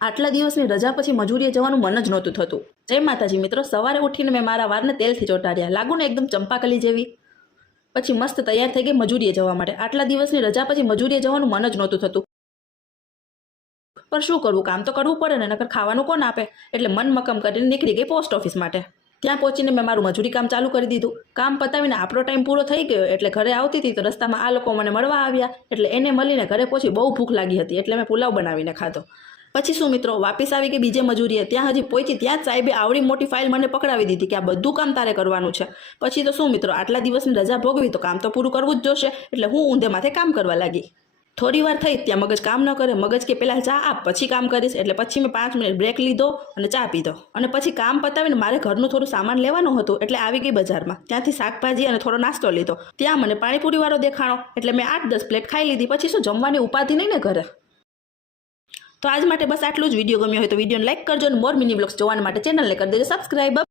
આટલા દિવસની રજા પછી મજૂરીએ જવાનું મન જ નહોતું થતું. જય માતાજી મિત્રો, સવારે ઉઠીને મેં મારા વાળને તેલથી ચોંટાડ્યા, લાગુ ને એકદમ ચંપાકલી જેવી. પછી મસ્ત તૈયાર થઈ ગઈ મજૂરીએ જવા માટે. આટલા દિવસની રજા પછી મજૂરીએ જવાનું મન જ નહોતું થતું, પણ શું કરવું, કામ તો કરવું પડે ને, નકર ખાવાનું કોણ આપે. એટલે મન મક્કમ કરીને નીકળી ગઈ પોસ્ટ ઓફિસ માટે. ત્યાં પહોંચીને મેં મારું મજૂરી કામ ચાલુ કરી દીધું. કામ પતાવીને આપણો ટાઈમ પૂરો થઈ ગયો એટલે ઘરે આવતી હતી તો રસ્તામાં આ લોકો મને મળવા આવ્યા. એટલે એને મળીને ઘરે પહોંચી બહુ ભૂખ લાગી હતી એટલે મેં પુલાવ બનાવીને ખાધો. પછી શું મિત્રો, વાપસ આવી ગઈ બીજે મજૂરીએ. ત્યાં હજી પહોંચી ત્યાં જ સાહેબે આવડી મોટી ફાઇલ મને પકડાવી દીધી કે આ બધું કામ તારે કરવાનું છે. પછી તો શું મિત્રો, આટલા દિવસની રજા ભોગવી તો કામ તો પૂરું કરવું જ જોશે. એટલે હું ઊંધે માથે કામ કરવા લાગી. થોડી વાર થઈ ત્યાં મગજ કામ ન કરે. મગજ કે પહેલાં ચા આપ પછી કામ કરીશ. એટલે પછી મેં 5 મિનિટ બ્રેક લીધો અને ચા પીધો. અને પછી કામ પતાવીને મારે ઘરનું થોડું સામાન લેવાનું હતું એટલે આવી ગઈ બજારમાં. ત્યાંથી શાકભાજી અને થોડો નાસ્તો લીધો. ત્યાં મને પાણીપુરીવાળો દેખાણો એટલે મેં 8-10 પ્લેટ ખાઈ લીધી. પછી શું, જમવાની ઉપાધિ નહીં ને ઘરે. તો આજ માટે બસ આટલું જ. વિડીયો ગમ્યો હોય તો વિડીયોને લાઈક કરજો અને મોર મિની બ્લોગ્સ જોવા માટે ચેનલને કરી દેજો સબસ્ક્રાઈબ.